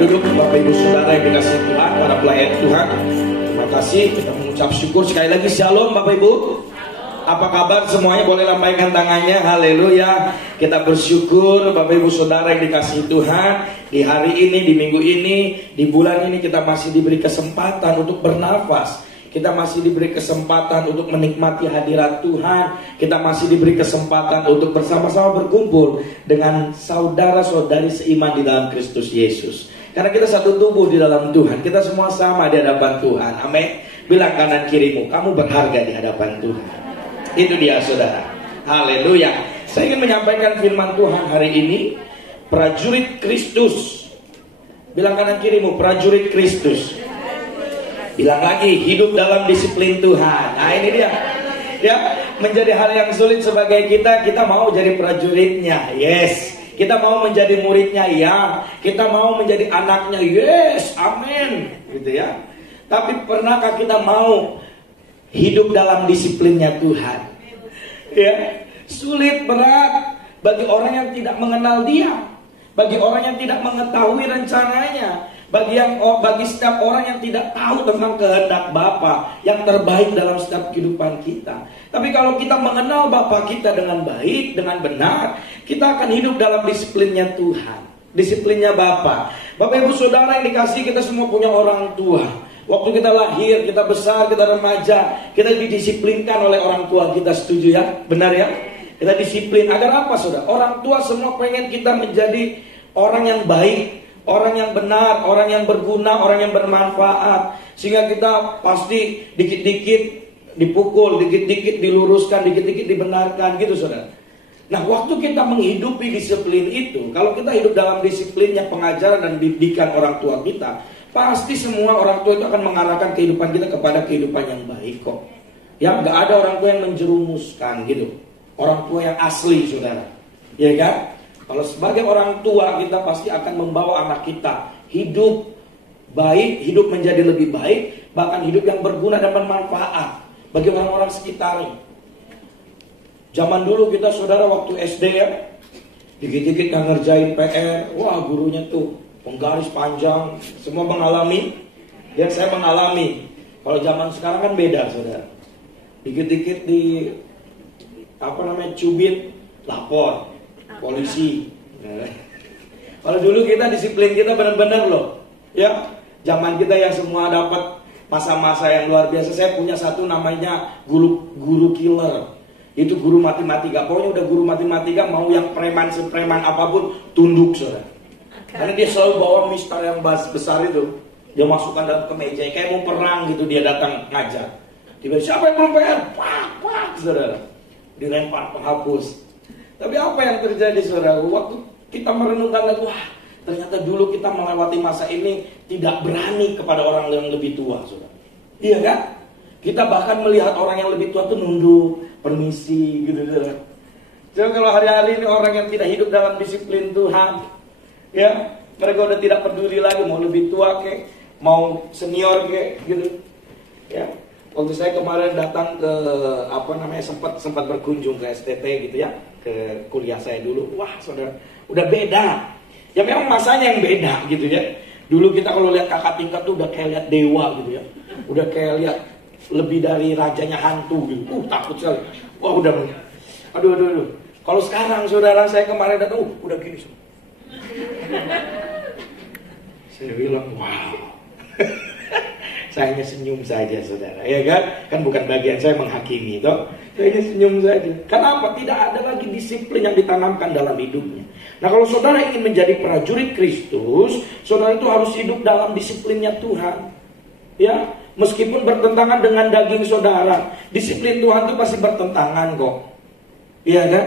Duduk Bapak Ibu Saudara yang dikasihi Tuhan, para pelayan Tuhan. Terima kasih, kita mengucap syukur sekali lagi. Shalom Bapak Ibu. Apa kabar semuanya? Boleh lambaikan tangannya. Haleluya. Kita bersyukur Bapak Ibu Saudara yang dikasihi Tuhan. Di hari ini, di minggu ini, di bulan ini kita masih diberi kesempatan untuk bernafas. Kita masih diberi kesempatan untuk menikmati hadirat Tuhan. Kita masih diberi kesempatan untuk bersama-sama berkumpul dengan saudara-saudari seiman di dalam Kristus Yesus. Karena kita satu tubuh di dalam Tuhan. Kita semua sama di hadapan Tuhan. Amin. Bilang kanan kirimu, kamu berharga di hadapan Tuhan. Itu dia saudara. Haleluya. Saya ingin menyampaikan firman Tuhan hari ini. Prajurit Kristus. Bilang kanan kirimu, prajurit Kristus. Bilang lagi, hidup dalam disiplin Tuhan. Nah ini dia. Ya, menjadi hal yang sulit sebagai kita mau jadi prajuritnya. Yes. Kita mau menjadi muridnya, ya. Kita mau menjadi anaknya, yes, amin, gitu ya. Tapi pernahkah kita mau hidup dalam disiplinnya Tuhan? Ya, sulit, berat bagi orang yang tidak mengenal Dia, bagi orang yang tidak mengetahui rencananya, bagi setiap orang yang tidak tahu tentang kehendak Bapa yang terbaik dalam setiap kehidupan kita. Tapi kalau kita mengenal Bapa kita dengan baik, dengan benar, kita akan hidup dalam disiplinnya Tuhan, disiplinnya Bapa. Bapak Ibu Saudara yang dikasihi, kita semua punya orang tua. Waktu kita lahir, kita besar, kita remaja, kita didisiplinkan oleh orang tua kita. Setuju ya? Benar ya? Kita disiplin. Agar apa saudara? Orang tua semua pengen kita menjadi orang yang baik, orang yang benar, orang yang berguna, orang yang bermanfaat. Sehingga kita pasti dikit-dikit dipukul, dikit-dikit diluruskan, dikit-dikit dibenarkan, gitu saudara. Nah, waktu kita menghidupi disiplin itu, kalau kita hidup dalam disiplinnya pengajaran dan didikan orang tua kita, pasti semua orang tua itu akan mengarahkan kehidupan kita kepada kehidupan yang baik kok. Ya, nggak ada orang tua yang menjerumuskan gitu. Orang tua yang asli saudara, ya kan? Kalau sebagai orang tua, kita pasti akan membawa anak kita hidup baik, hidup menjadi lebih baik, bahkan hidup yang berguna dan bermanfaat bagi orang-orang sekitarnya. Zaman dulu kita saudara waktu SD ya, dikit-dikit nggak ngerjain PR, wah gurunya tuh penggaris panjang, semua mengalami. Ya saya mengalami. Kalau zaman sekarang kan beda saudara. Dikit-dikit cubit, lapor polisi. Kalau dulu kita disiplin kita benar-benar loh. Ya, zaman kita yang semua dapat masa-masa yang luar biasa. Saya punya satu namanya guru killer. Itu guru matematika. Pokoknya udah guru matematika, mau yang preman apapun tunduk saudara. Karena dia selalu bawa mistar yang besar itu. Dia masukkan dalam kemeja kayak mau perang gitu, dia datang ngajar. Tiba-tiba siapa yang mau PR? Pak, saudara. Dilempar penghapus. Tapi apa yang terjadi saudara? Waktu kita merenungkan lagi, wah ternyata dulu kita melewati masa ini tidak berani kepada orang yang lebih tua saudara. Iya kan? Kita bahkan melihat orang yang lebih tua itu nunduk, permisi gitu saudara. Jadi kalau hari-hari ini orang yang tidak hidup dalam disiplin Tuhan, ya mereka udah tidak peduli lagi mau lebih tua kek, mau senior kek gitu. Ya. Waktu saya kemarin datang ke sempat berkunjung ke STT gitu ya, ke kuliah saya dulu. Wah, saudara, udah beda. Ya memang masanya yang beda gitu ya. Dulu kita kalau lihat kakak tingkat tuh udah kayak lihat dewa gitu ya. Udah kayak lihat lebih dari rajanya hantu gitu. Takut sekali. Wah, udah. Aduh. Kalau sekarang saudara saya kemarin datang, udah gini semua. Saya bilang, wow. Saya hanya senyum saja saudara, ya kan? Kan bukan bagian saya menghakimi toh. Saya hanya senyum saja. Kenapa? Tidak ada lagi disiplin yang ditanamkan dalam hidupnya. Nah kalau saudara ingin menjadi prajurit Kristus, saudara itu harus hidup dalam disiplinnya Tuhan. Ya, meskipun bertentangan dengan daging saudara, disiplin Tuhan itu pasti bertentangan kok. Iya kan?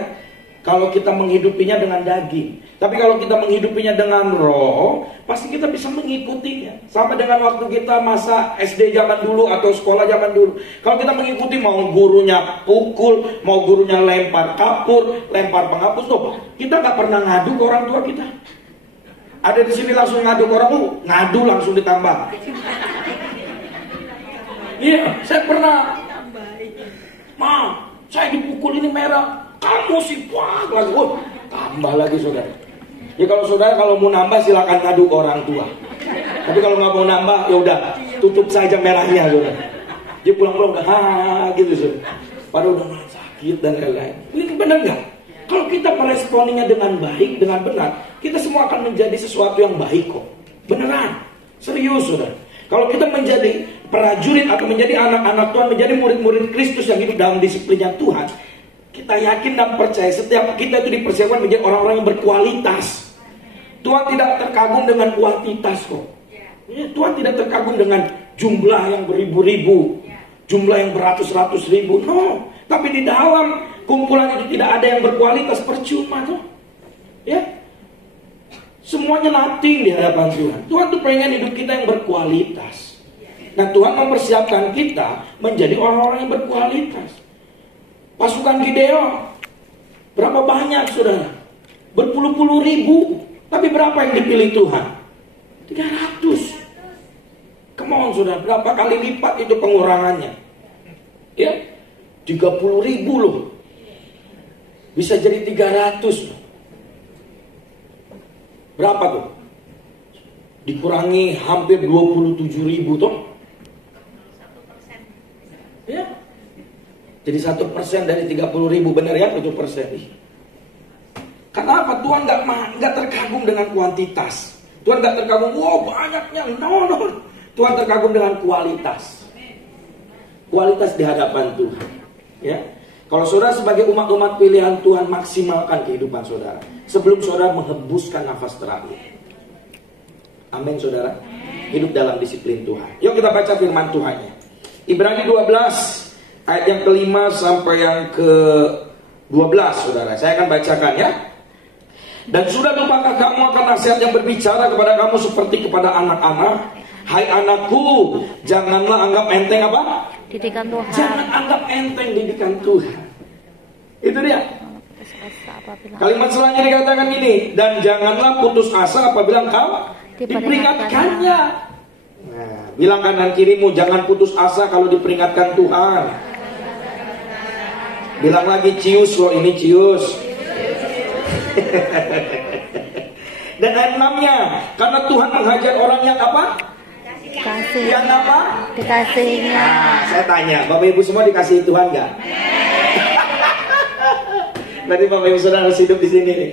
Kalau kita menghidupinya dengan daging. Tapi kalau kita menghidupinya dengan roh, pasti kita bisa mengikutinya. Sama dengan waktu kita masa SD zaman dulu atau sekolah zaman dulu. Kalau kita mengikuti mau gurunya pukul, mau gurunya lempar kapur, lempar penghapus, tuh kita nggak pernah ngadu ke orang tua kita. Ada di sini langsung ngadu ke orang tua, ngadu langsung ditambah. Iya, saya pernah. Ma, saya dipukul ini merah. Kamu sih wah lagi, tambah lagi saudara. Ya kalau saudara kalau mau nambah silakan ngadu ke orang tua. Tapi kalau nggak mau nambah, ya udah tutup saja merahnya, saudara. Dia pulang-pulang udah gitu, saudara. Padahal udah sakit dan lain-lain. Ini benar nggak? Kalau kita meresponinya dengan baik, dengan benar, kita semua akan menjadi sesuatu yang baik kok. Beneran, serius, saudara. Kalau kita menjadi prajurit atau menjadi anak-anak Tuhan, menjadi murid-murid Kristus yang hidup dalam disiplinnya Tuhan, kita yakin dan percaya setiap kita itu dipersiapkan menjadi orang-orang yang berkualitas. Tuhan tidak terkagum dengan kuantitas kok. Ya, Tuhan tidak terkagum dengan jumlah yang beribu-ribu, jumlah yang beratus-ratus ribu. No, tapi di dalam kumpulan itu tidak ada yang berkualitas, percuma tuh. Ya, semuanya nothing di hadapan Tuhan. Tuhan tuh pengen hidup kita yang berkualitas. Nah, Tuhan mempersiapkan kita menjadi orang-orang yang berkualitas. Pasukan Gideon, berapa banyak, saudara? Berpuluh-puluh ribu. Tapi berapa yang dipilih Tuhan? 300. Come on, saudara, berapa kali lipat itu pengurangannya? Ya, 30.000 loh. Bisa jadi 300 loh. Berapa tuh? Dikurangi hampir 27.000 toh? 1%. Ya. Jadi 1% dari 30.000, benar ya, 1%. Karena apa? Tuhan nggak terkagum dengan kuantitas. Tuhan nggak terkagum, wow banyaknya. No. Tuhan terkagum dengan kualitas. Kualitas di hadapan Tuhan. Ya. Kalau saudara sebagai umat-umat pilihan Tuhan, maksimalkan kehidupan saudara sebelum saudara menghembuskan nafas terakhir. Amin, saudara. Hidup dalam disiplin Tuhan. Yuk kita baca firman Tuhannya. Ibrani 12 ayat yang kelima sampai yang ke-12, saudara. Saya akan bacakan ya. Dan sudah lupakah kamu akan nasihat yang berbicara kepada kamu seperti kepada anak-anak? Hai anakku, janganlah anggap enteng apa? Didikan Tuhan. Jangan anggap enteng didikan Tuhan. Itu dia. Kalimat selanjutnya dikatakan gini, dan janganlah putus asa apabila engkau diperingatkannya. Nah, bilang kanan kirimu, jangan putus asa kalau diperingatkan Tuhan. Bilang lagi, cius loh, ini cius. Dan ayat 6-nya, karena Tuhan menghajar orang yang apa? Kasih. Yang apa? Dikasihnya. Nah, saya tanya, Bapak Ibu semua dikasihi Tuhan nggak? Berarti Bapak Ibu saudara harus hidup di sini nih.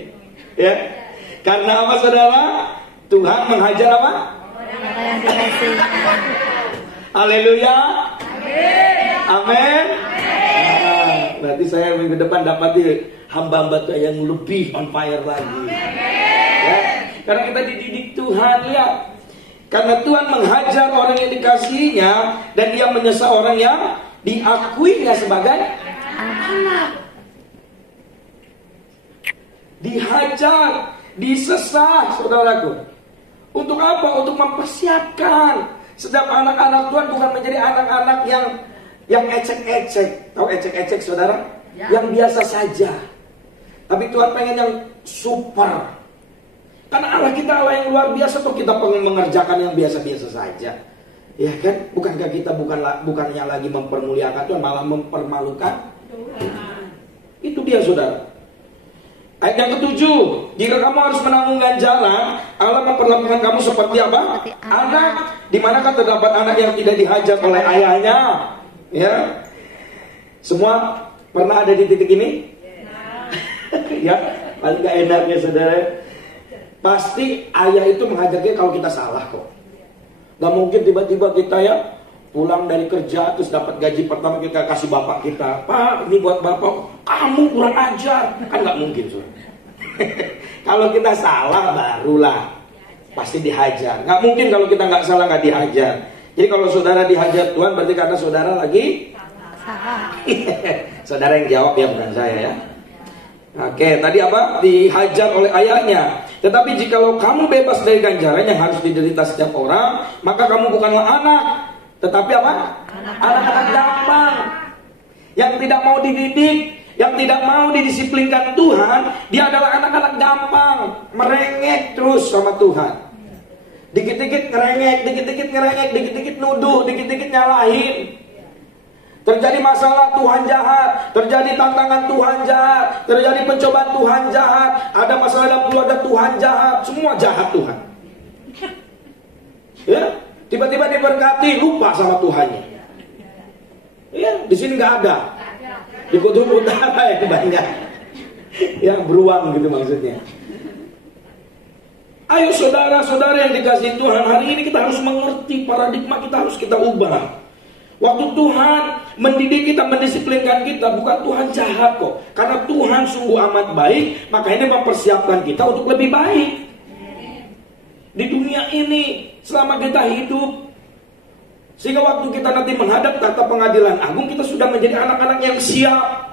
Ya. Karena apa, saudara? Tuhan menghajar apa? Orang yang dikasihi. Haleluya. Amin. Nah, berarti saya minggu depan dapat hamba-hamba yang lebih on fire lagi. Ya. Karena kita dididik Tuhan, lihat. Karena Tuhan menghajar orang yang dikasihinya, dan dia menyesal orang yang diakuinya sebagai anak. Dihajar, disesah, saudaraku. Untuk apa? Untuk mempersiapkan setiap anak-anak Tuhan bukan menjadi anak-anak yang ecek-ecek. Tahu ecek-ecek, saudara? Ya. Yang biasa saja. Tapi Tuhan pengen yang super. Karena Allah kita Allah yang luar biasa, tuh kita pengen mengerjakan yang biasa-biasa saja. Ya kan? Bukankah kita bukannya lagi mempermuliakan Tuhan, malah mempermalukan Tuhan. Itu dia, saudara. Ayat yang ke-7, jika kamu harus menanggung ganjaran, Allah memperlakukan kamu seperti apa? Anak. Di manakah terdapat anak yang tidak dihajar oleh ayahnya? Ya. Semua pernah ada di titik ini? Ya, paling gak enaknya, saudara. Pasti ayah itu menghajarnya kalau kita salah kok. Gak mungkin tiba-tiba kita ya pulang dari kerja terus dapat gaji pertama kita kasih bapak kita, Pak ini buat bapak, kamu kurang ajar. Kan gak mungkin, saudara. Kalau kita salah barulah pasti dihajar. Gak mungkin kalau kita gak salah gak dihajar. Jadi kalau saudara dihajar Tuhan berarti karena saudara lagi salah. Saudara yang jawab ya, bukan saya ya. Oke, tadi apa? Dihajar oleh ayahnya. Tetapi jikalau kamu bebas dari ganjaran yang harus diderita setiap orang, maka kamu bukanlah anak, tetapi apa? Anak-anak gampang, yang tidak mau dididik, yang tidak mau didisiplinkan Tuhan. Dia adalah anak-anak gampang, merengek terus sama Tuhan. Dikit-dikit ngerengek, dikit-dikit ngerengek, dikit-dikit nuduh, dikit-dikit nyalahin. Terjadi masalah, Tuhan jahat. Terjadi tantangan, Tuhan jahat. Terjadi pencobaan, Tuhan jahat. Ada masalah dalam keluarga, Tuhan jahat. Semua jahat Tuhan. Ya, tiba-tiba diberkati, lupa sama Tuhannya. Ya, di sini nggak ada. Di kutub utara yang banyak. Ya, beruang gitu maksudnya. Ayo saudara-saudara yang dikasihi Tuhan, hari ini kita harus mengerti paradigma kita, harus kita ubah. Waktu Tuhan mendidik kita, mendisiplinkan kita, bukan Tuhan jahat kok. Karena Tuhan sungguh amat baik, maka ini mempersiapkan kita untuk lebih baik. Di dunia ini, selama kita hidup. Sehingga waktu kita nanti menghadap tahta pengadilan agung, kita sudah menjadi anak-anak yang siap.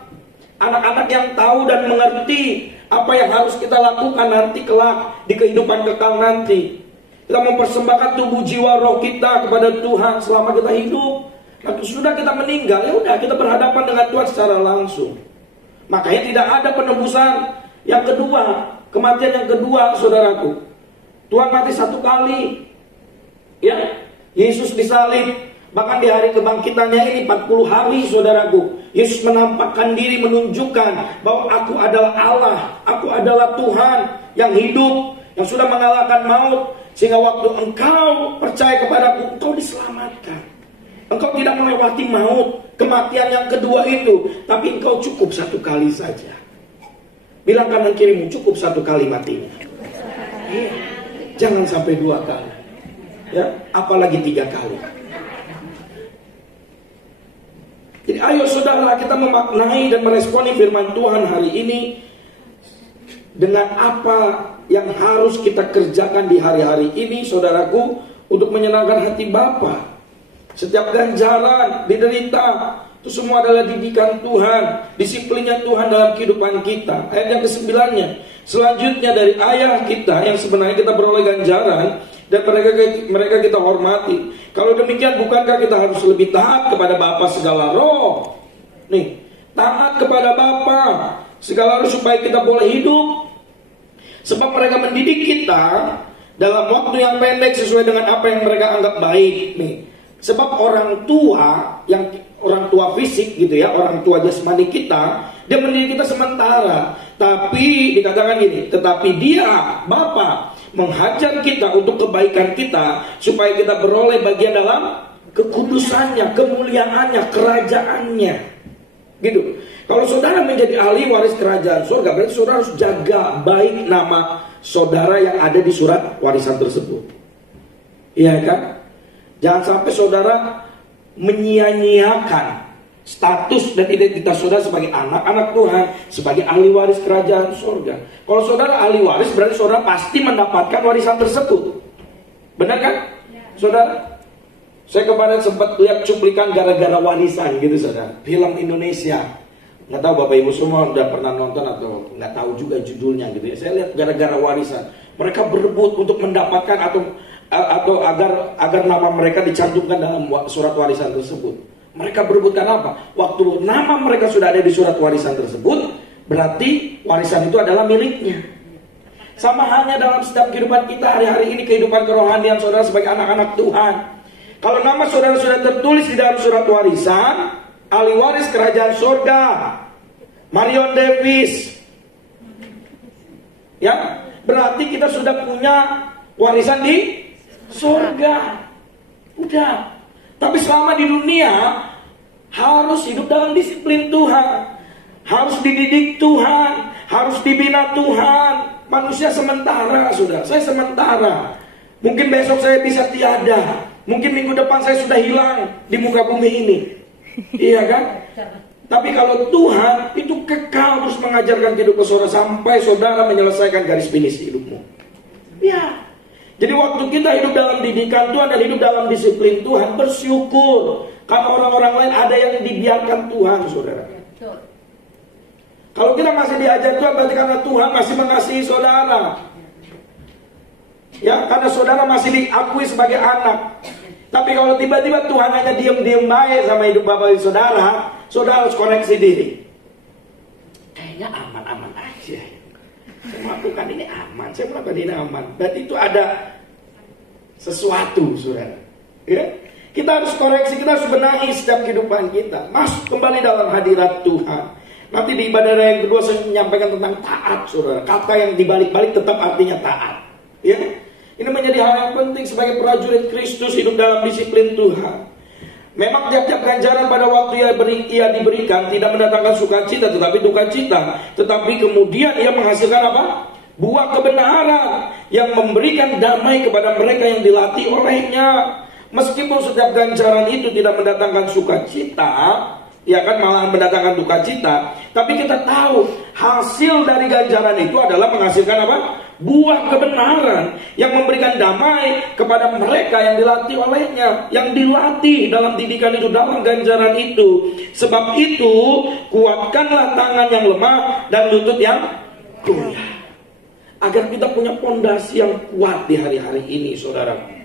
Anak-anak yang tahu dan mengerti apa yang harus kita lakukan nanti kelak di kehidupan kekal nanti. Kita mempersembahkan tubuh, jiwa, roh kita kepada Tuhan selama kita hidup. Nanti sudah kita meninggal, ya udah kita berhadapan dengan Tuhan secara langsung. Makanya tidak ada penebusan yang kedua, kematian yang kedua, saudaraku. Tuhan mati satu kali, ya. Yesus disalib, bahkan di hari kebangkitannya ini 40 hari, saudaraku. Yesus menampakkan diri, menunjukkan bahwa aku adalah Allah, aku adalah Tuhan yang hidup, yang sudah mengalahkan maut. Sehingga waktu engkau percaya kepadaku, engkau diselamatkan. Engkau tidak melewati maut, kematian yang kedua itu, tapi engkau cukup satu kali saja. Bilang kanan kirimu, cukup satu kali matinya. Ya, jangan sampai 2 kali, ya, apalagi 3 kali. Jadi ayo saudara, kita memaknai dan meresponi firman Tuhan hari ini dengan apa yang harus kita kerjakan di hari-hari ini, saudaraku, untuk menyenangkan hati Bapa. Setiap ganjaran, diderita, itu semua adalah didikan Tuhan, disiplinnya Tuhan dalam kehidupan kita. Ayat yang ke-9-nya, selanjutnya dari ayah kita yang sebenarnya kita beroleh ganjaran dan mereka kita hormati. Kalau demikian, bukankah kita harus lebih taat kepada Bapa segala roh? Nih, taat kepada Bapa segala roh supaya kita boleh hidup. Sebab mereka mendidik kita dalam waktu yang pendek sesuai dengan apa yang mereka anggap baik. Nih, sebab orang tua fisik gitu ya, orang tua jasmani kita, dia mendidik kita sementara. Tapi dikatakan gini, tetapi dia, Bapa, menghajar kita untuk kebaikan kita, supaya kita beroleh bagian dalam kekudusannya, kemuliaannya, kerajaannya. Gitu. Kalau saudara menjadi ahli waris kerajaan surga, berarti saudara harus jaga baik nama saudara yang ada di surat warisan tersebut. Iya kan? Jangan sampai saudara menyia-nyiakan status dan identitas saudara sebagai anak-anak Tuhan, sebagai ahli waris kerajaan surga. Kalau saudara ahli waris, berarti saudara pasti mendapatkan warisan tersebut. Benar kan? Saudara, saya kemarin sempat lihat cuplikan gara-gara warisan gitu saudara, film Indonesia. Nggak tahu Bapak Ibu semua udah pernah nonton atau nggak tahu juga judulnya gitu ya. Saya lihat gara-gara warisan, mereka berebut untuk mendapatkan atau agar nama mereka dicantumkan dalam surat warisan tersebut. Mereka berebutkan apa? Waktu nama mereka sudah ada di surat warisan tersebut, berarti warisan itu adalah miliknya. Sama halnya dalam setiap kehidupan kita hari-hari ini, kehidupan kerohanian saudara sebagai anak-anak Tuhan. Kalau nama saudara sudah tertulis di dalam surat warisan, ahli waris kerajaan surga, Marion Davis, ya, berarti kita sudah punya warisan di surga. Udah. Tapi selama di dunia harus hidup dalam disiplin Tuhan, harus dididik Tuhan, harus dibina Tuhan. Manusia sementara, saudara. Saya sementara. Mungkin besok saya bisa tiada. Mungkin minggu depan saya sudah hilang di muka bumi ini. Iya kan? Tapi kalau Tuhan itu kekal terus mengajarkan kehidupan saudara sampai saudara menyelesaikan garis finish hidupmu. Ya. Jadi waktu kita hidup dalam didikan Tuhan dan hidup dalam disiplin Tuhan, bersyukur. Karena orang-orang lain ada yang dibiarkan Tuhan, saudara. Kalau kita masih diajar Tuhan, berarti karena Tuhan masih mengasihi saudara. Ya, karena saudara masih diakui sebagai anak. Tapi kalau tiba-tiba Tuhan hanya diam-diam baik sama hidup bapak dan saudara, saudara harus koreksi diri. Kayaknya aman-aman aja. Saya melakukan ini aman, berarti itu ada sesuatu, saudara. Ya? Kita harus koreksi, kita harus benahi setiap kehidupan kita. Masuk kembali dalam hadirat Tuhan. Nanti di ibadah yang kedua saya menyampaikan tentang taat, saudara. Kata yang dibalik-balik tetap artinya taat. Ya, ini menjadi hal yang penting sebagai prajurit Kristus hidup dalam disiplin Tuhan. Memang tiap-tiap ganjaran pada waktu ia diberikan tidak mendatangkan sukacita, tetapi duka cita. Tetapi kemudian ia menghasilkan apa? Buah kebenaran yang memberikan damai kepada mereka yang dilatih olehnya. Meskipun setiap ganjaran itu tidak mendatangkan sukacita, ya kan, malah mendatangkan duka cita, tapi kita tahu hasil dari ganjaran itu adalah menghasilkan apa? Buah kebenaran yang memberikan damai kepada mereka yang dilatih olehnya, yang dilatih dalam didikan itu, dalam ganjaran itu. Sebab itu kuatkanlah tangan yang lemah dan lutut yang goyah, agar kita punya pondasi yang kuat di hari-hari ini, saudara.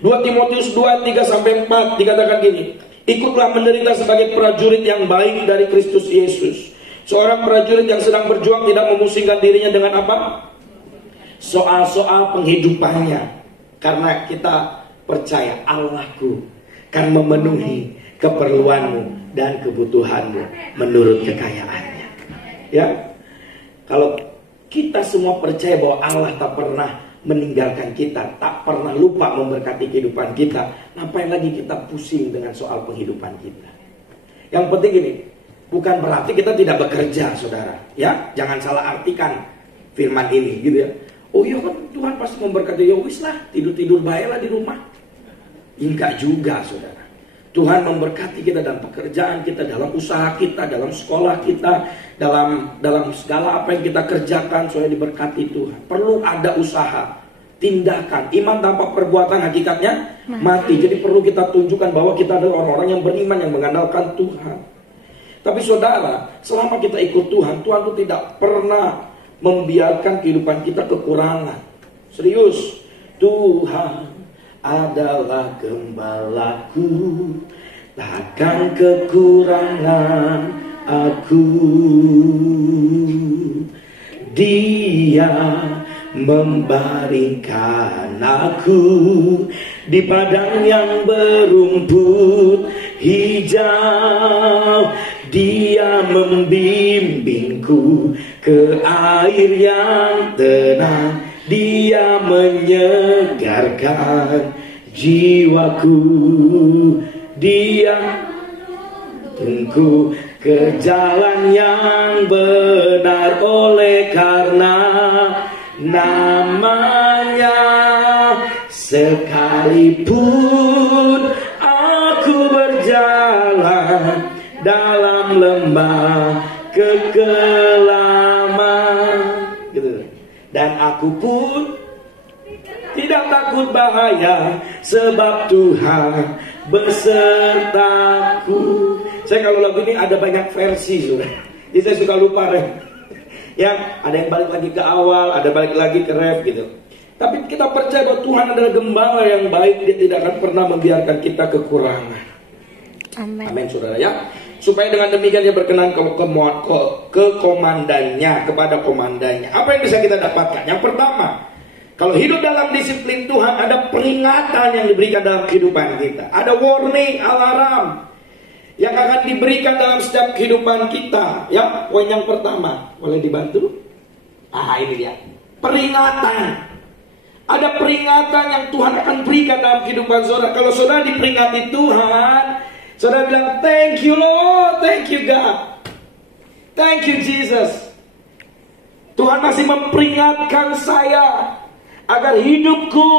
2 Timotius 2:3-4 dikatakan gini, ikutlah menderita sebagai prajurit yang baik dari Kristus Yesus. Seorang prajurit yang sedang berjuang tidak memusingkan dirinya dengan apa? Soal-soal penghidupannya. Karena kita percaya Allahku akan memenuhi keperluanmu dan kebutuhanmu menurut kekayaannya. Ya, kalau kita semua percaya bahwa Allah tak pernah meninggalkan kita, tak pernah lupa memberkati kehidupan kita, ngapain lagi kita pusing dengan soal penghidupan kita? Yang penting ini, bukan berarti kita tidak bekerja, saudara. Ya, jangan salah artikan firman ini, gitu ya. Oh iya kan Tuhan pasti memberkati, ya wis lah, tidur-tidur baiklah di rumah. Enggak juga, saudara. Tuhan memberkati kita dalam pekerjaan kita, dalam usaha kita, dalam sekolah kita, dalam segala apa yang kita kerjakan supaya diberkati Tuhan. Perlu ada usaha, tindakan. Iman tanpa perbuatan hakikatnya mati. Jadi perlu kita tunjukkan bahwa kita adalah orang-orang yang beriman, yang mengandalkan Tuhan. Tapi saudara, selama kita ikut Tuhan, Tuhan itu tidak pernah membiarkan kehidupan kita kekurangan. Serius, Tuhan adalah gembalaku, takkan kekurangan aku. Dia membaringkan aku di padang yang berumput hijau. Dia membimbingku ke air yang tenang. Dia menyegarkan jiwaku. Dia menuntunku ke jalan yang benar, oleh karena namanya. Sekalipun aku berjalan dalam lembah kekelaman, gitu. Dan aku pun tidak takut bahaya, sebab Tuhan besertaku. Saya kalau lagu ini ada banyak versi, sudah. Jadi saya suka lupa ref. Ya, ada yang balik lagi ke awal, ada balik lagi ke ref gitu. Tapi kita percaya bahwa Tuhan adalah gembala yang baik. Dia tidak akan pernah membiarkan kita kekurangan. Amin. Amin, saudara ya. Supaya dengan demikian dia berkenan ke komandannya, kepada komandannya. Apa yang bisa kita dapatkan? Yang pertama, kalau hidup dalam disiplin Tuhan, ada peringatan yang diberikan dalam kehidupan kita. Ada warning, alarm yang akan diberikan dalam setiap kehidupan kita. Ya, poin yang pertama, boleh dibantu? Ini dia, peringatan. Ada peringatan yang Tuhan akan berikan dalam kehidupan saudara. Kalau saudara diperingati Tuhan, saudara bilang, thank you Lord, thank you God, thank you Jesus. Tuhan masih memperingatkan saya agar hidupku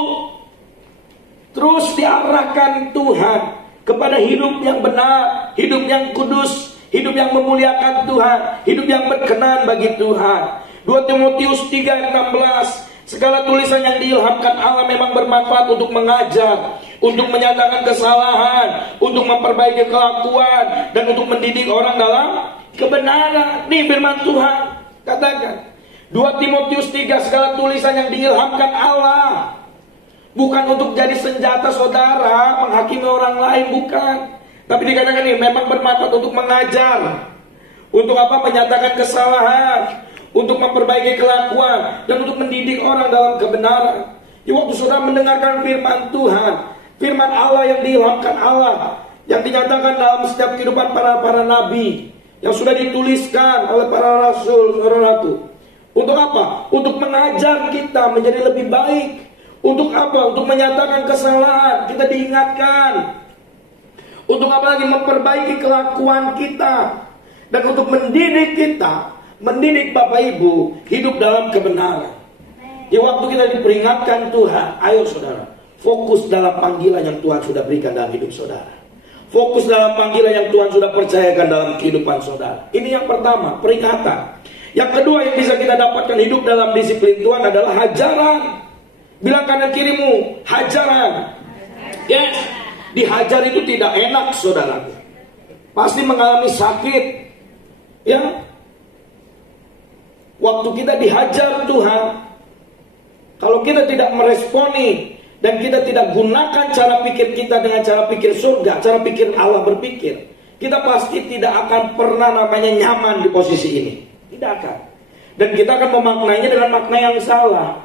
terus diarahkan Tuhan kepada hidup yang benar, hidup yang kudus, hidup yang memuliakan Tuhan, hidup yang berkenan bagi Tuhan. 2 Timotius 3:16, segala tulisan yang diilhamkan Allah memang bermanfaat untuk mengajar, untuk menyatakan kesalahan, untuk memperbaiki kelakuan, dan untuk mendidik orang dalam kebenaran. Nih firman Tuhan katakan, 2 Timotius 3, segala tulisan yang diilhamkan Allah, bukan untuk jadi senjata saudara menghakimi orang lain, bukan. Tapi dikatakan ini memang bermanfaat untuk mengajar, untuk apa? Menyatakan kesalahan, untuk memperbaiki kelakuan, dan untuk mendidik orang dalam kebenaran. Ya, waktu saudara mendengarkan firman Tuhan, Firman Allah yang diilhamkan Allah, yang dinyatakan dalam setiap kehidupan para nabi, yang sudah dituliskan oleh para rasul, saudaraku. Untuk apa? Untuk mengajar kita menjadi lebih baik. Untuk apa? Untuk menyatakan kesalahan, kita diingatkan. Untuk apa lagi? Memperbaiki kelakuan kita. Dan untuk mendidik kita, mendidik Bapak Ibu hidup dalam kebenaran. Di waktu kita diperingatkan Tuhan, ayo saudara, fokus dalam panggilan yang Tuhan sudah berikan dalam hidup saudara. Fokus dalam panggilan yang Tuhan sudah percayakan dalam kehidupan saudara. Ini yang pertama, peringatan. Yang kedua yang bisa kita dapatkan hidup dalam disiplin Tuhan adalah hajaran. Bilang kanan kirimu, hajaran. Yes, dihajar itu tidak enak saudara. Pasti mengalami sakit. Ya, waktu kita dihajar Tuhan, kalau kita tidak meresponi dan kita tidak gunakan cara pikir kita dengan cara pikir surga, cara pikir Allah berpikir, kita pasti tidak akan pernah namanya nyaman di posisi ini. Tidak akan. Dan kita akan memaknainya dengan makna yang salah.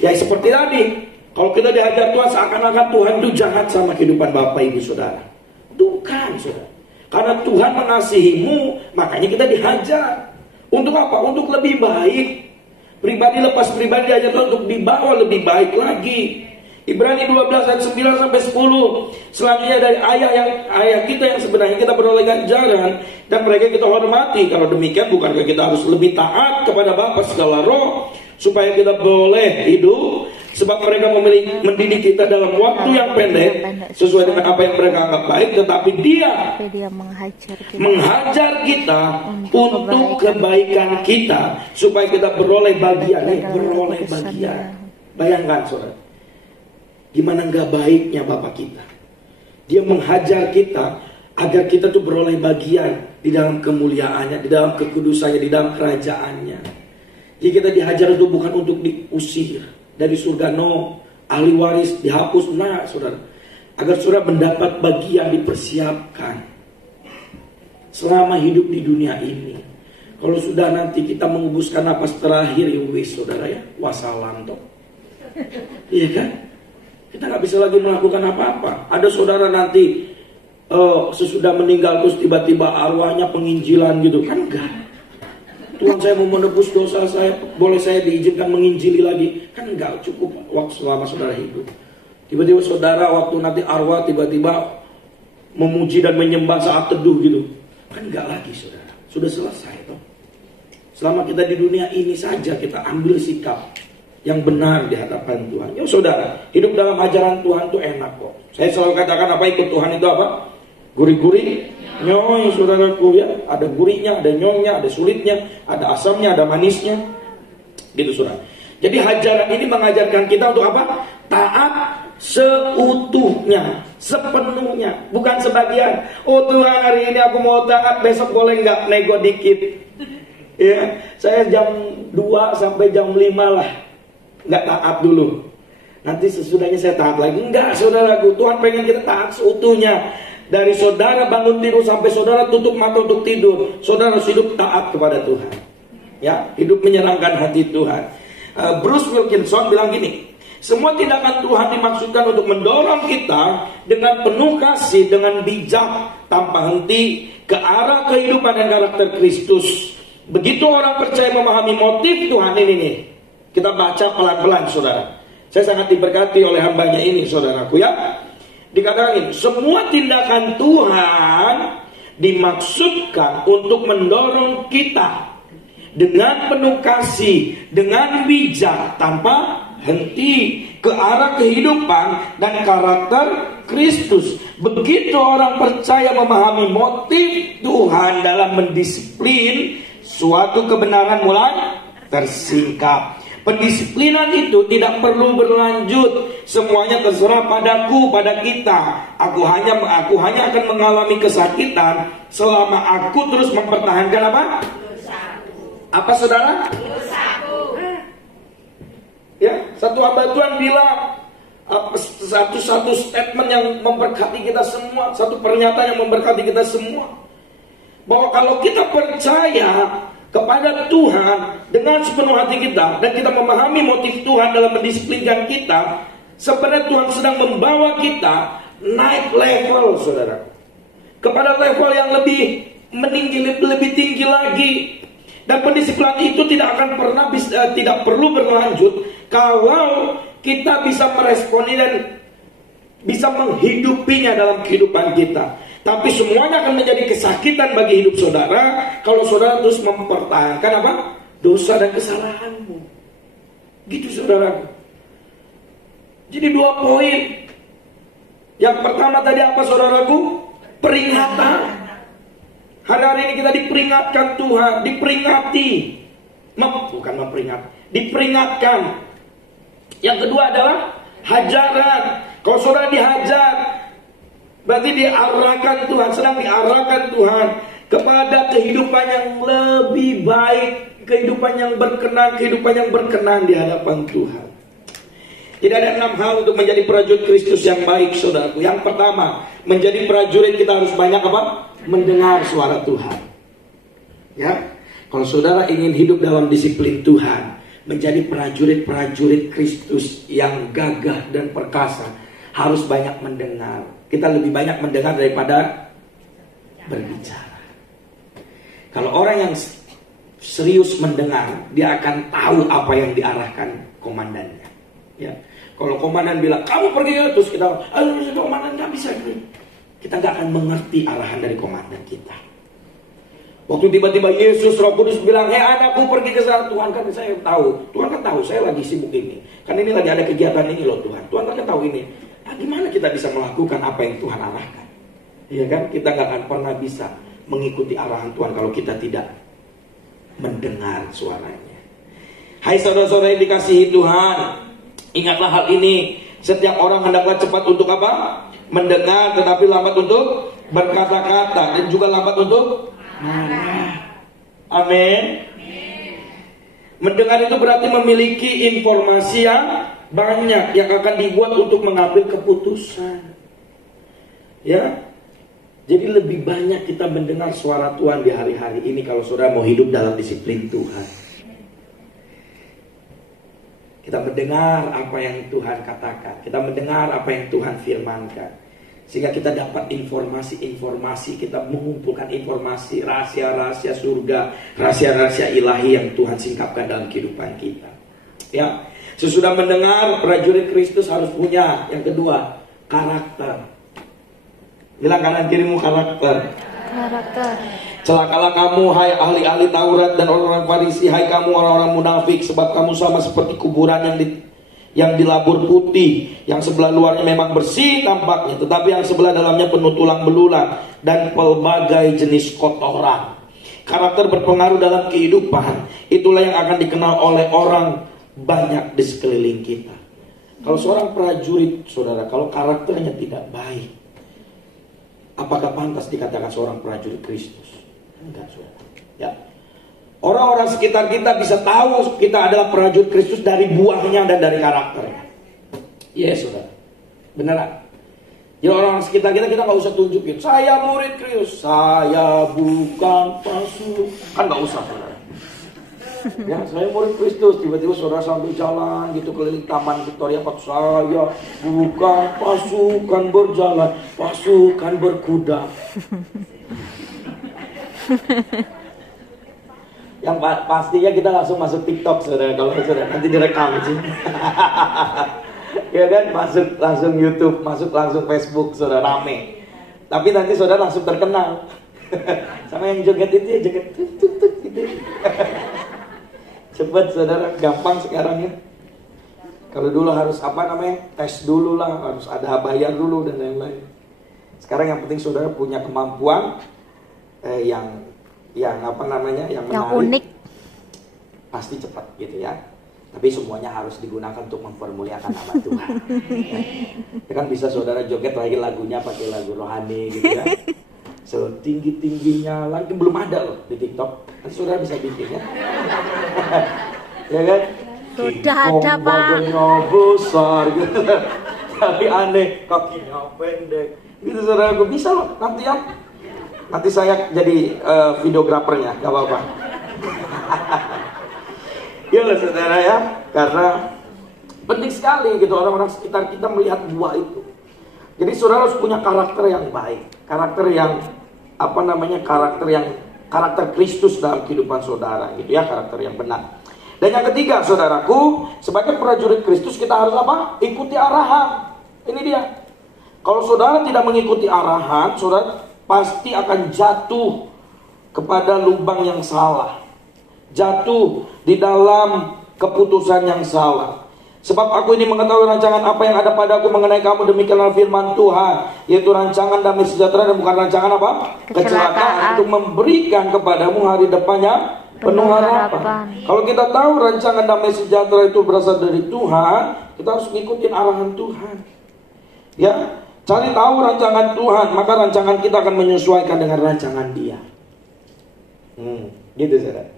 Ya seperti tadi, kalau kita dihajar Tuhan seakan-akan Tuhan itu jahat sama kehidupan Bapak Ibu Saudara. Bukan saudara. Karena Tuhan mengasihimu, makanya kita dihajar. Untuk apa? Untuk lebih baik. Pribadi lepas pribadi diajar Tuhan untuk dibawa lebih baik lagi. Ibrani 12 ayat 9 sampai 10. Selanjutnya dari ayat kita yang sebenarnya kita beroleh ganjaran dan mereka kita hormati. Kalau demikian bukankah kita harus lebih taat kepada Bapa segala roh supaya kita boleh hidup? Sebab mereka mendidik kita dalam waktu yang pendek sesuai dengan apa yang mereka anggap baik, tetapi dia menghajar kita untuk kebaikan kita supaya kita beroleh bagian. Beroleh bagian. Bayangkan saudara, gimana gak baiknya Bapak kita. Dia menghajar kita agar kita tuh beroleh bagian di dalam kemuliaannya, di dalam kekudusannya, di dalam kerajaannya. Jadi kita dihajar itu bukan untuk diusir dari surga, no, ahli waris dihapus, nah saudara, agar saudara mendapat bagian dipersiapkan selama hidup di dunia ini. Kalau sudah nanti kita mengembuskan napas terakhir, ya wis saudara ya, wassalam toh. Iya kan? Kita nggak bisa lagi melakukan apa-apa. Ada saudara nanti sesudah meninggal terus tiba-tiba arwahnya penginjilan gitu kan? Enggak. Tuhan, saya mau menebus dosa saya, boleh saya diizinkan menginjili lagi? Kan enggak, cukup waktu selama saudara hidup. Tiba-tiba saudara waktu nanti arwah tiba-tiba memuji dan menyembah saat teduh gitu, kan enggak lagi saudara, sudah selesai toh. Selama kita di dunia ini saja kita ambil sikap yang benar di hadapan Tuhan. Ya saudara, hidup dalam ajaran Tuhan itu enak kok. Saya selalu katakan apa ikut Tuhan itu apa? Gurih-gurih, nyoy saudaraku ya. Ada gurihnya, ada nyonya, ada sulitnya, ada asamnya, ada manisnya. Gitu saudara. Jadi hajaran ini mengajarkan kita untuk apa? Taat seutuhnya, sepenuhnya, bukan sebagian. Oh Tuhan, hari ini aku mau taat, besok boleh nggak nego dikit? Ya, saya jam 2 sampai jam 5 lah nggak taat dulu. Nanti sesudahnya saya taat lagi. Enggak saudaraku, Tuhan pengen kita taat seutuhnya. Dari saudara bangun tidur sampai saudara tutup mata untuk tidur, saudara harus hidup taat kepada Tuhan. Ya, hidup menyenangkan hati Tuhan. Bruce Wilkinson bilang gini, semua tindakan Tuhan dimaksudkan untuk mendorong kita dengan penuh kasih, dengan bijak, tanpa henti ke arah kehidupan dan karakter Kristus. Begitu orang percaya memahami motif Tuhan ini nih, kita baca pelan-pelan saudara. Saya sangat diberkati oleh hambanya ini saudaraku ya. Dikatakan ini, semua tindakan Tuhan dimaksudkan untuk mendorong kita dengan penuh kasih, dengan bijak, tanpa henti ke arah kehidupan dan karakter Kristus. Begitu orang percaya memahami motif Tuhan dalam mendisiplin, suatu kebenaran mulai tersingkap. Pendisiplinan itu tidak perlu berlanjut. Semuanya terserah padaku, pada kita. Aku hanya akan mengalami kesakitan selama aku terus mempertahankan apa? Dosaku. Apa saudara? Dosaku. Ya, satu hamba Tuhan bilang satu statement yang memberkati kita semua, satu pernyataan yang memberkati kita semua, bahwa kalau kita percaya kepada Tuhan dengan sepenuh hati kita dan kita memahami motif Tuhan dalam mendisiplinkan kita, Sebenarnya Tuhan sedang membawa kita naik level, saudara, kepada level yang lebih meninggi, lebih tinggi lagi. Dan pendisiplinan itu tidak akan pernah tidak perlu berlanjut kalau kita bisa meresponi dan bisa menghidupinya dalam kehidupan kita. Tapi semuanya akan menjadi kesakitan bagi hidup saudara kalau saudara terus mempertahankan apa? Dosa dan kesalahanmu. Gitu saudara. Jadi 2 poin. Yang pertama tadi apa saudaraku? Peringatan. Hari-hari ini kita diperingatkan Tuhan, diperingati. Bukan memperingat, diperingatkan. Yang kedua adalah hajaran. Kalau saudara dihajar, berarti diarahkan Tuhan, sedang diarahkan Tuhan kepada kehidupan yang lebih baik, kehidupan yang berkenan di hadapan Tuhan. Jadi ada 6 hal untuk menjadi prajurit Kristus yang baik, saudaraku. Yang pertama, menjadi prajurit kita harus banyak apa? Mendengar suara Tuhan. Ya, kalau saudara ingin hidup dalam disiplin Tuhan, menjadi prajurit-prajurit Kristus yang gagah dan perkasa, harus banyak mendengar. Kita lebih banyak mendengar daripada berbicara. Kalau orang yang serius mendengar, dia akan tahu apa yang diarahkan komandannya. Ya, kalau komandan bilang kamu pergi ya, terus kita, komandan nggak bisa. Kita nggak akan mengerti arahan dari komandan kita. Waktu tiba-tiba Yesus Roh Kudus bilang, anakku pergi ke sana, Tuhan kan saya tahu, Tuhan kan tahu saya lagi sibuk ini, kan ini lagi ada kegiatan ini loh Tuhan, Tuhan kan tahu ini. Nah, gimana kita bisa melakukan apa yang Tuhan arahkan? Iya kan? Kita nggak akan pernah bisa mengikuti arahan Tuhan kalau kita tidak mendengar suaranya. Hai saudara-saudara yang dikasihi Tuhan, ingatlah hal ini. Setiap orang hendaklah cepat untuk apa? Mendengar, tetapi lambat untuk berkata-kata, dan juga lambat untuk marah. Amin. Mendengar itu berarti memiliki informasi yang banyak yang akan dibuat untuk mengambil keputusan. Ya. Jadi lebih banyak kita mendengar suara Tuhan di hari-hari ini kalau saudara mau hidup dalam disiplin Tuhan. Kita mendengar apa yang Tuhan katakan, kita mendengar apa yang Tuhan firmankan, sehingga kita dapat informasi-informasi, kita mengumpulkan informasi, rahasia-rahasia surga, rahasia-rahasia ilahi yang Tuhan singkapkan dalam kehidupan kita. Ya, sesudah mendengar, prajurit Kristus harus punya yang kedua, karakter. Bilang kanan kirimu karakter. Karakter. Celakalah kamu, hai ahli-ahli Taurat dan orang-orang Farisi, hai kamu orang-orang munafik, sebab kamu sama seperti kuburan yang dilabur putih, yang sebelah luarnya memang bersih tampaknya, tetapi yang sebelah dalamnya penuh tulang belulang dan pelbagai jenis kotoran. Karakter berpengaruh dalam kehidupan. Itulah yang akan dikenal oleh orang banyak di sekeliling kita. Kalau seorang prajurit, saudara, kalau karakternya tidak baik, apakah pantas dikatakan seorang prajurit Kristus? Enggak, saudara. Ya. Orang-orang sekitar kita bisa tahu kita adalah prajurit Kristus dari buahnya dan dari karakternya. Yes, saudara. Beneran. Ya, orang sekitar kita nggak usah tunjukin. Saya murid Kristus, saya bukan pasukan. Kan nggak usah, saudara. Ya, saya murid Kristus. Tiba-tiba saudara sambil jalan gitu keliling Taman Victoria Park, saya bukan pasukan berjalan, pasukan berkuda. Yang pastinya kita langsung masuk TikTok, saudara. Kalau saudara nanti direkam sih. Ya kan, masuk langsung YouTube, masuk langsung Facebook, saudara, rame. Tapi nanti saudara langsung terkenal. Sama yang joget itu ya, joget tut gitu. Cepet, saudara, gampang sekarang ya. Kalau dulu harus tes dulu lah, harus ada bayar dulu dan lain-lain. Sekarang yang penting saudara punya kemampuan yang menarik, yang unik, pasti cepat gitu ya. Tapi semuanya harus digunakan untuk mempermuliakan nama Tuhan. Ya kan bisa saudara joget lagi lagunya pakai lagu rohani gitu ya. Setinggi-tingginya lagi, belum ada loh di TikTok. Nanti saudara bisa bikin ya. Ya kan? Sudah ada, Pak. Badannya besar gitu. Tapi aneh, kakinya pendek. Gitu saudara, gue bisa loh nanti ya. Nanti saya jadi videografernya, gak apa-apa. Ya saudara ya, karena Penting sekali gitu orang-orang sekitar kita melihat buah itu. Jadi saudara harus punya karakter yang baik, karakter yang karakter Kristus dalam kehidupan saudara gitu ya, karakter yang benar. Dan yang ketiga, saudaraku, sebagai prajurit Kristus kita harus apa? Ikuti arahan. Ini dia. Kalau saudara tidak mengikuti arahan, saudara pasti akan jatuh kepada lubang yang salah, jatuh di dalam keputusan yang salah. Sebab aku ini mengetahui rancangan apa yang ada padaku mengenai kamu, demikianlah firman Tuhan, yaitu rancangan damai sejahtera dan bukan rancangan apa? Kecelakaan, untuk memberikan kepadamu hari depannya penuh harapan. Kalau kita tahu rancangan damai sejahtera itu berasal dari Tuhan, kita harus ngikutin arahan Tuhan. Ya, cari tahu rancangan Tuhan, maka rancangan kita akan menyesuaikan dengan rancangan Dia. Gitu saudara.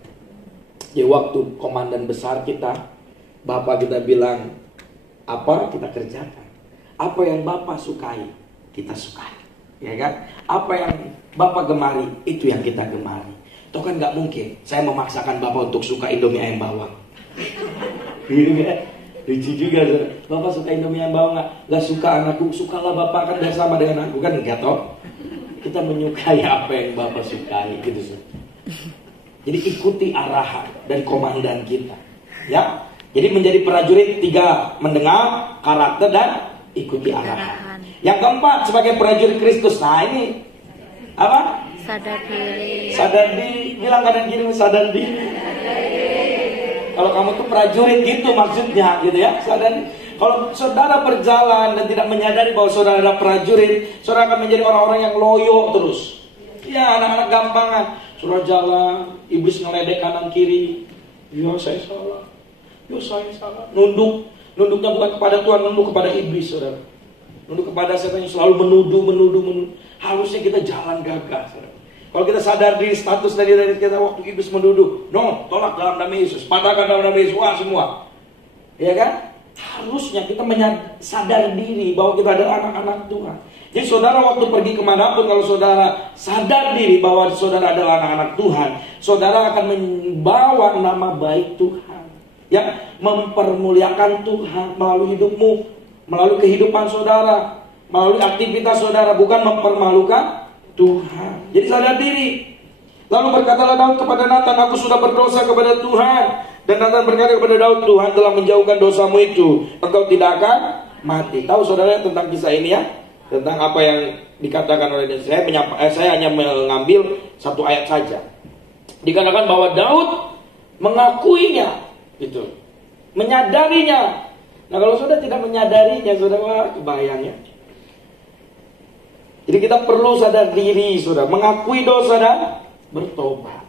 Jadi waktu komandan besar kita, Bapak kita bilang apa, kita kerjakan. Apa yang Bapak sukai, kita sukai, ya kan? Apa yang Bapak gemari, itu yang kita gemari. Itu kan nggak mungkin saya memaksakan Bapak untuk suka Indomie ayam bawang. Gitu kan? Lucu juga, Bapak suka Indomie ayam bawang nggak suka anakku, sukalah Bapak, kan udah sama dengan aku, kan enggak toh? Kita menyukai apa yang Bapak sukai, gitu sih. Jadi ikuti arahan dari komandan kita, ya. Jadi menjadi prajurit 3, mendengar, karakter, dan ikuti arahan. Yang keempat, sebagai prajurit Kristus. Nah ini apa? Sadar diri. Sadar diri. Bilang kanan kiri, sadar diri. Kalau kamu tuh prajurit gitu maksudnya, gitu ya. Sadar. Kalau saudara berjalan dan tidak menyadari bahwa saudara adalah prajurit, saudara akan menjadi orang-orang yang loyo terus. Ya, anak-anak gampangan. Saudara jalan, iblis ngeledek kanan kiri. Ya saya salah. Yo saya salah. Nunduknya bukan kepada Tuhan, nunduk kepada iblis, saudara. Nunduk kepada setan yang selalu menuduh. Harusnya kita jalan gagah, saudara. Kalau kita sadar diri status dari kita waktu iblis menuduh, no, tolak dalam nama Yesus, patahkan dalam nama Yesus, wah semua, ya kan? Harusnya kita sadar diri bahwa kita adalah anak-anak Tuhan. Jadi saudara waktu pergi kemanapun, kalau saudara sadar diri bahwa saudara adalah anak-anak Tuhan, saudara akan membawa nama baik Tuhan, ya, mempermuliakan Tuhan melalui hidupmu, melalui kehidupan saudara, melalui aktivitas saudara, bukan mempermalukan Tuhan. Jadi sadar diri. Lalu berkatalah Daud kepada Nathan, aku sudah berdosa kepada Tuhan. Dan Nathan berkata kepada Daud, Tuhan telah menjauhkan dosamu itu, engkau tidak akan mati. Tahu saudara tentang kisah ini ya? Tentang apa yang dikatakan oleh saya, saya hanya mengambil satu ayat saja. Dikatakan bahwa Daud mengakuinya, gitu, menyadarinya. Nah kalau saudara tidak menyadarinya, saudara kebayang ya. Jadi kita perlu sadar diri, saudara, mengakui dosa dan bertobat,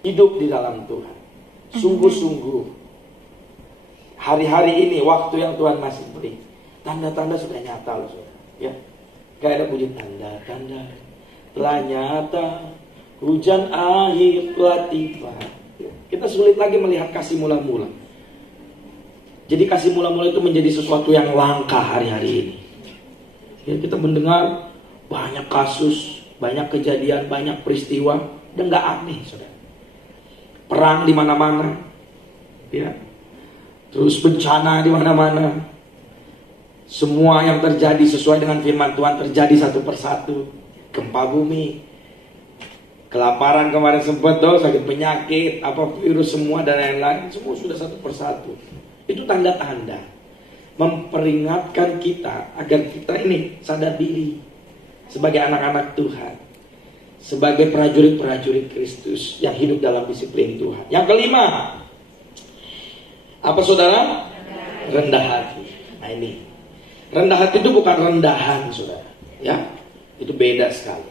hidup di dalam Tuhan, sungguh-sungguh. Hari-hari ini, waktu yang Tuhan masih beri, tanda-tanda sudah nyata loh, saudara. Ya, gak ada puji tanda-tanda telah nyata, hujan air telah tiba. Kita sulit lagi melihat kasih mula-mula. Jadi kasih mula-mula itu menjadi sesuatu yang langka hari-hari ini. Ya, kita mendengar banyak kasus, banyak kejadian, banyak peristiwa, dan nggak aneh, saudara. Perang di mana-mana, ya. Terus bencana di mana-mana. Semua yang terjadi sesuai dengan firman Tuhan terjadi satu persatu. Gempa bumi, kelaparan kemarin sempat sakit penyakit, apa virus semua dan lain-lain, semua sudah satu persatu. Itu tanda-tanda memperingatkan kita agar kita ini sadar diri sebagai anak-anak Tuhan, sebagai prajurit-prajurit Kristus yang hidup dalam disiplin Tuhan. Yang kelima, apa saudara? Rendah hati. Nah ini, rendah hati itu bukan rendahan, saudara, ya, itu beda sekali.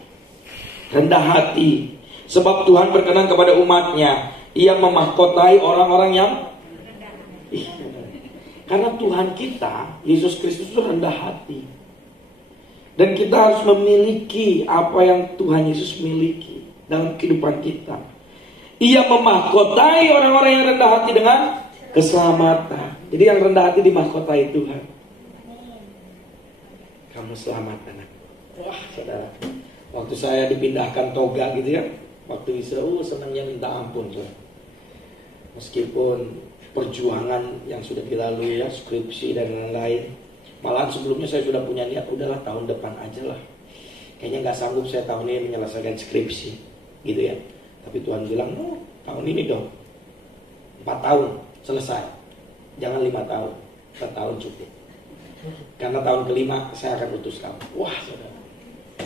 Rendah hati, sebab Tuhan berkenan kepada umatnya, Ia memahkotai orang-orang yang karena Tuhan kita, Yesus Kristus itu rendah hati. Dan kita harus memiliki apa yang Tuhan Yesus miliki dalam kehidupan kita. Ia memahkotai orang-orang yang rendah hati dengan keselamatan. Jadi yang rendah hati dimahkotai Tuhan. Kamu selamat anak. Wah saudara, waktu saya dipindahkan toga gitu ya, waktu Isra, senangnya minta ampun, saudara. Meskipun perjuangan yang sudah dilalui ya, skripsi dan lain-lain. Malahan sebelumnya saya sudah punya niat, udahlah tahun depan aja lah. Kayaknya nggak sanggup saya tahun ini menyelesaikan skripsi, gitu ya. Tapi Tuhan bilang, oh, tahun ini dong, 4 tahun selesai. Jangan 5 tahun, 4 tahun cukup. Karena tahun kelima saya akan utus kamu. Wah, saudara.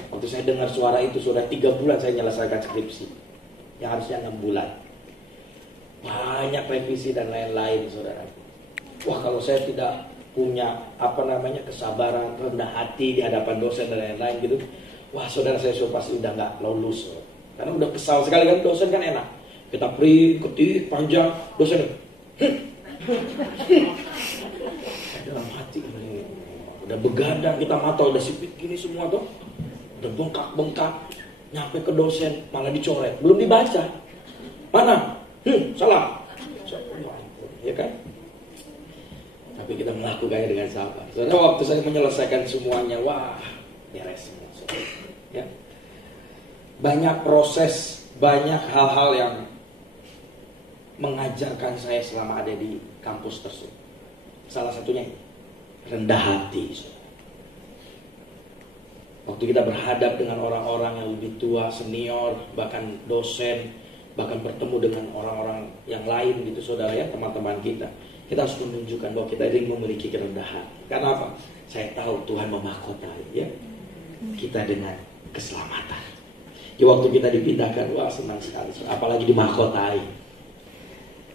Waktu saya dengar suara itu, sudah 3 bulan saya menyelesaikan skripsi. Yang harusnya 6 bulan. Banyak revisi dan lain-lain, saudara. Wah, kalau saya tidak punya kesabaran, rendah hati di hadapan dosen dan lain-lain gitu, wah saudara, saya pasti udah nggak lulus. Karena udah kesal sekali kan, dosen kan enak. Kita print, ketik, panjang, dosen dalam hati udah begadang, kita mata udah sipit gini semua tuh, udah bengkak-bengkak, nyampe ke dosen malah dicoret, belum dibaca. Mana? Salah. Ya kan? Tapi kita melakukannya dengan sabar. Soalnya waktu saya menyelesaikan semuanya, wah, beres semua. Ya. Banyak proses, banyak hal-hal yang mengajarkan saya selama ada di kampus tersebut. Salah satunya rendah hati. Waktu kita berhadap dengan orang-orang yang lebih tua, senior, bahkan dosen, bahkan bertemu dengan orang-orang yang lain gitu, saudara ya, teman-teman kita. Kita harus menunjukkan bahwa kita ini memiliki kerendahan. Karena apa? Saya tahu Tuhan memahkotai ya kita dengan keselamatan. Di waktu kita dipindahkan, wah senang sekali. Apalagi dimahkotai.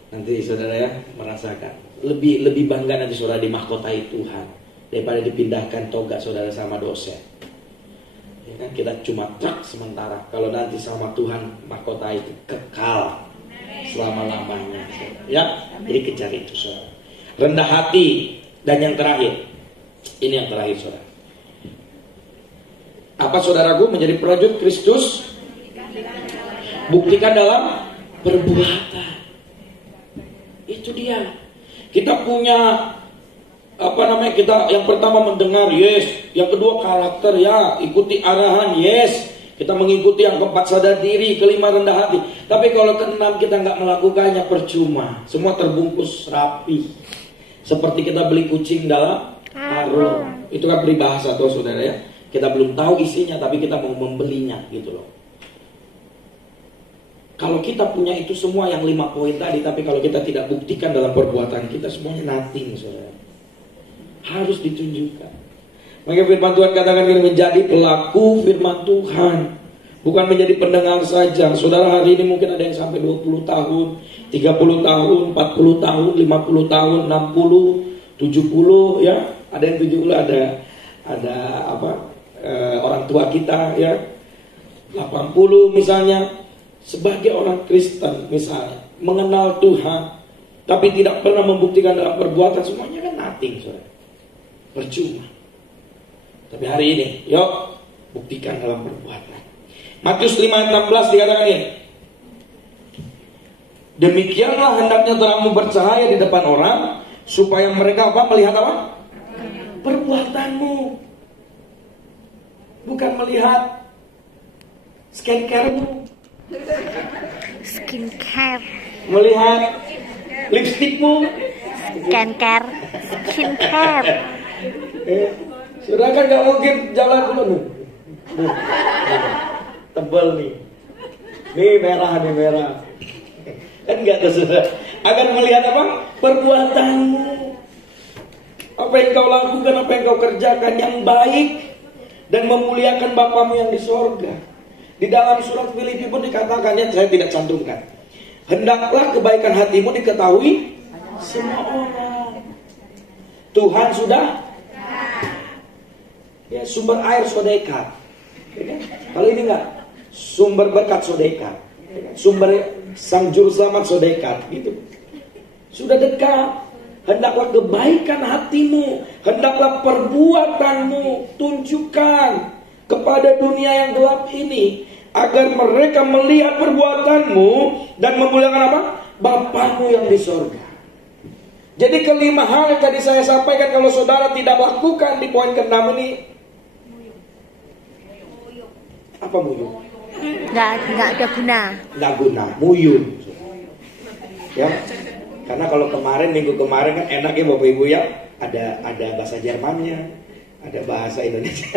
Nanti saudara ya merasakan lebih bangga nanti saudara dimahkotai Tuhan daripada dipindahkan toga saudara sama dosen. Ya kan, kita cuma sementara. Kalau nanti sama Tuhan mahkota itu kekal selama-lamanya. Ya, jadi kejar itu saudara. Rendah hati. Dan yang terakhir, ini yang terakhir saudara. Apa saudaraku menjadi prajurit Kristus? Buktikan dalam perbuatan. Itu dia. Kita punya kita yang pertama mendengar, yes. Yang kedua karakter, ya. Ikuti arahan, yes. Kita mengikuti. Yang keempat sadar diri, kelima rendah hati. Tapi kalau keenam kita nggak melakukannya, percuma. Semua terbungkus rapi, seperti kita beli kucing dalam karung. Itu kan peribahasa tuh saudara ya. Kita belum tahu isinya, tapi kita mau membelinya gitu loh. Kalau kita punya itu semua yang 5 poin tadi, tapi kalau kita tidak buktikan dalam perbuatan kita, semuanya nothing saudara. Harus ditunjukkan. Maka firman Tuhan katakan kita menjadi pelaku firman Tuhan, bukan menjadi pendengar saja. Saudara, hari ini mungkin ada yang sampai 20 tahun, 30 tahun, 40 tahun, 50 tahun, 60, 70 ya. Ada yang 70, ada orang tua kita ya, 80 misalnya. Sebagai orang Kristen misalnya, mengenal Tuhan tapi tidak pernah membuktikan dalam perbuatan, semuanya kan nothing saudara. Percuma. Tapi hari ini, yuk buktikan dalam perbuatan. Matius 5:16 dikatakan ini, demikianlah hendaknya terangmu bercahaya di depan orang, supaya mereka melihat apa? Perbuatanmu. Bukan melihat skincare-mu, Skincare. melihat lipstikmu, Skincare. sudah kan gak mungkin jalan dulu nih. Tebel nih. Nih merah. Kan gak tuh sudah. Akan melihat apa? Perbuatanmu. Apa yang kau lakukan, apa yang kau kerjakan yang baik dan memuliakan Bapamu yang di sorga. Di dalam surat Filipi pun dikatakan, yang saya tidak cantumkan, hendaklah kebaikan hatimu diketahui semua orang. Tuhan sudah ya, sumber air sodekat ya, kalau ini enggak, sumber berkat sodekat ya, sumber sang juru selamat sodekat gitu. Sudah dekat. Hendaklah kebaikan hatimu, hendaklah perbuatanmu tunjukkan kepada dunia yang gelap ini, agar mereka melihat perbuatanmu dan memuliakan apa? Bapamu yang di sorga. Jadi kelima hal yang tadi saya sampaikan, kalau saudara tidak lakukan di poin ke-6 ini, apa muyun? Nggak ada guna. Nggak guna, muyun. Ya, Karena kalau minggu kemarin kan enak ya Bapak Ibu ya, ada bahasa Jermannya, ada bahasa Indonesia,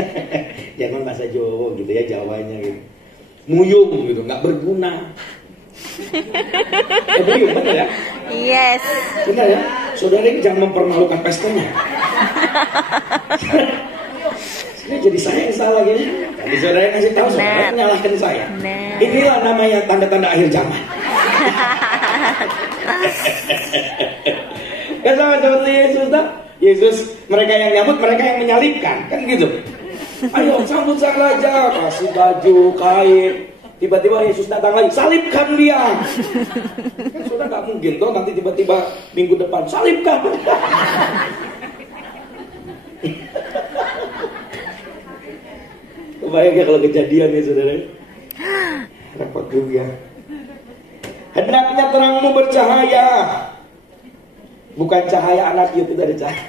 Jerman bahasa Jawa gitu ya, Jawanya gitu. Muyung gitu, nggak berguna. Muyung benar ya? Yes. Benar ya? Saudara ini jangan mempermalukan pestanya. Jadi saya yang salah gini. Jadi saudara yang kasih tahu, saudara menyalahkan saya. Inilah namanya tanda-tanda akhir zaman. Kan sama seperti Yesus dah. Yesus, mereka yang nyambut, mereka yang menyalibkan, kan gitu. Ayo sambut sang raja, kasih baju, kain. Tiba-tiba Yesus datang lagi, salibkan dia. Kan sudah nggak mungkin toh nanti tiba-tiba minggu depan salibkan. Kebayang ya kalau kejadian ya saudara. Repot juga. Hendaknya terangmu bercahaya. Bukan cahaya anak Yub, itu ada cahaya.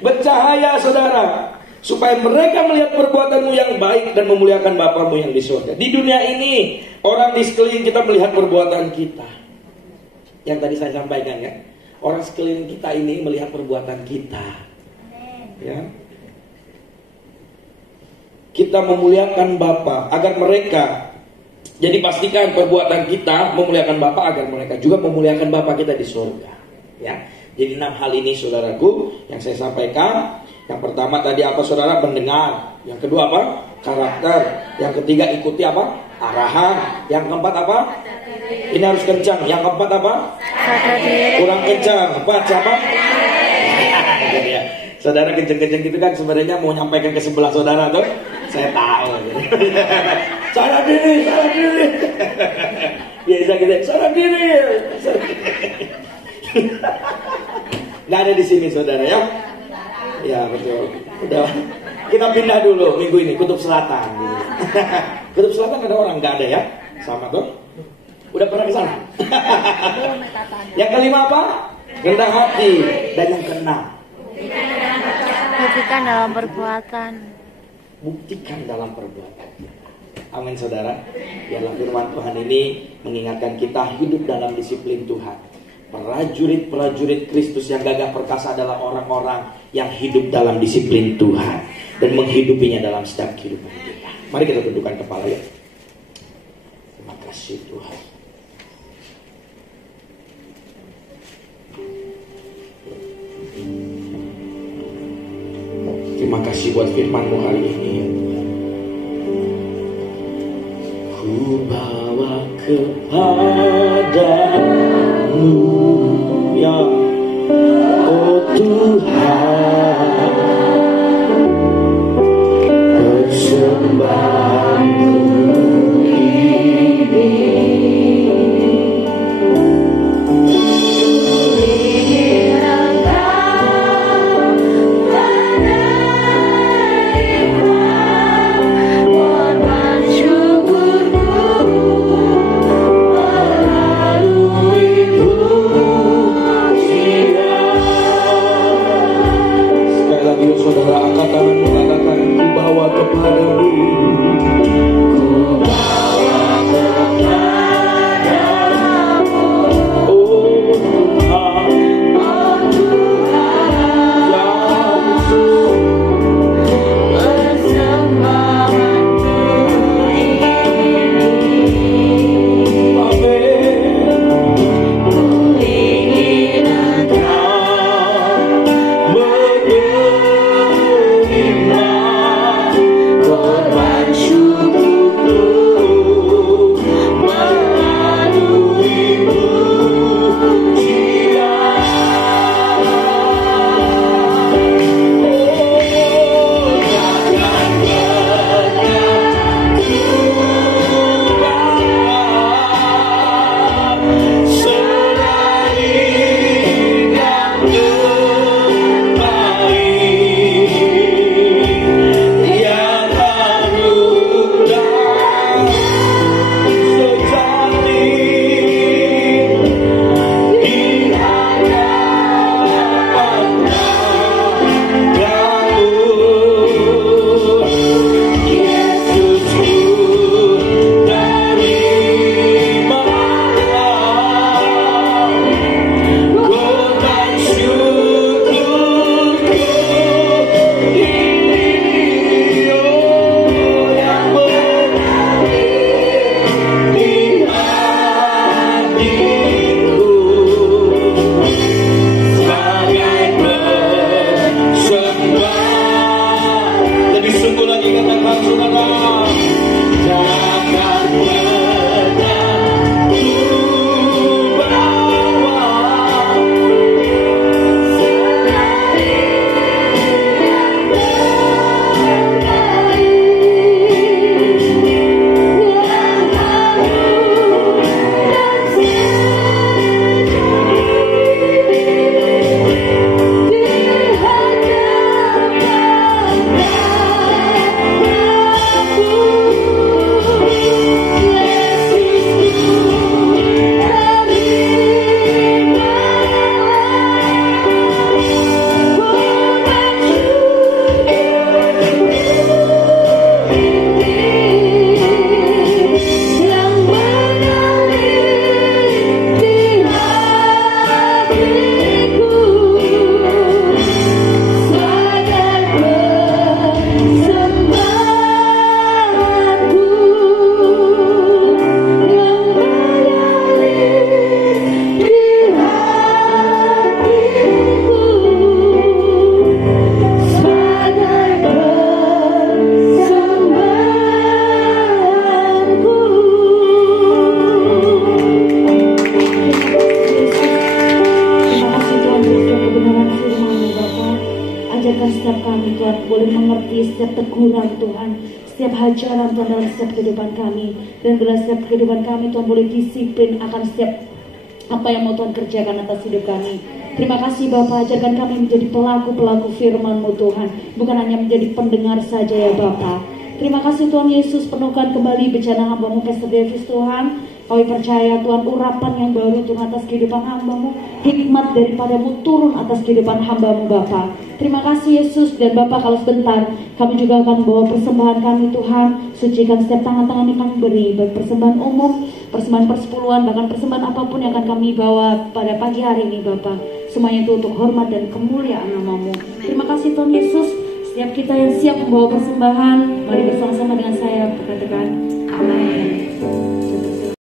Bercahaya saudara, supaya mereka melihat perbuatanmu yang baik dan memuliakan Bapamu yang di surga. Di dunia ini orang di sekeliling kita melihat perbuatan kita. Yang tadi saya sampaikan ya, orang sekeliling kita ini melihat perbuatan kita. Ya. Kita memuliakan Bapa agar mereka, jadi pastikan perbuatan kita memuliakan Bapa agar mereka juga memuliakan Bapa kita di surga. Ya. Jadi 6 hal ini saudaraku yang saya sampaikan. Yang pertama tadi apa saudara? Mendengar. Yang kedua apa? Karakter. Yang ketiga ikuti apa? Arahan. Yang keempat apa? Ini harus kencang. Yang keempat apa? Kurang kencang. Empat siapa? Ya. Saudara kenceng-kenceng gitu kan sebenarnya mau nyampaikan ke sebelah saudara tuh. Saya tahu. Salah diri. Biasa gitu. Salah diri. Nggak ada di sini saudara ya. Ya betul. Udah. Kita pindah dulu minggu ini Kutub Selatan. Kutub Selatan ada orang? Nggak ada ya. Sama tuh. Udah pernah ke sana? Yang kelima apa? Rendah hati. Dan yang keenam, Buktikan dalam perbuatan. Buktikan dalam perbuatan. Amin saudara. Biarlah firman Tuhan ini mengingatkan kita hidup dalam disiplin Tuhan. Prajurit-prajurit Kristus yang gagah perkasa adalah orang-orang yang hidup dalam disiplin Tuhan dan menghidupinya dalam setiap kehidupan kita. Mari kita tundukkan kepala ya. Terima kasih Tuhan. Terima kasih buat firman-Mu hari ini. Ku bawa kepadamu ya, oh Tuhan, persembahanku ini. Saudara angkat tangan mengatakan ku bawa kepadamu. memberkati setiap teguran Tuhan, setiap hajaran Tuhan dalam setiap kehidupan kami. Dan dalam setiap kehidupan kami Tuhan boleh disiplin akan setiap apa yang mau Tuhan kerjakan atas hidup kami. Terima kasih Bapa, ajarkan kami menjadi pelaku-pelaku firman-Mu Tuhan, bukan hanya menjadi pendengar saja ya Bapa. Terima kasih Tuhan Yesus, penuhkan kembali bencana hamba-Mu Pastor Davis Tuhan. Kami percaya Tuhan urapan yang baru Tuhan atas kehidupan hamba-Mu, hikmat daripada-Mu turun atas kehidupan hamba-Mu Bapa. Terima kasih Yesus. Dan Bapa, kalau sebentar kami juga akan bawa persembahan kami Tuhan, sucikan setiap tangan-tangan yang kami beri, baik persembahan umum, persembahan persepuluhan, bahkan persembahan apapun yang akan kami bawa pada pagi hari ini Bapa. Semuanya itu untuk hormat dan kemuliaan nama-Mu. Terima kasih Tuhan Yesus. Setiap kita yang siap membawa persembahan, mari bersama-sama dengan saya berkatakan amin.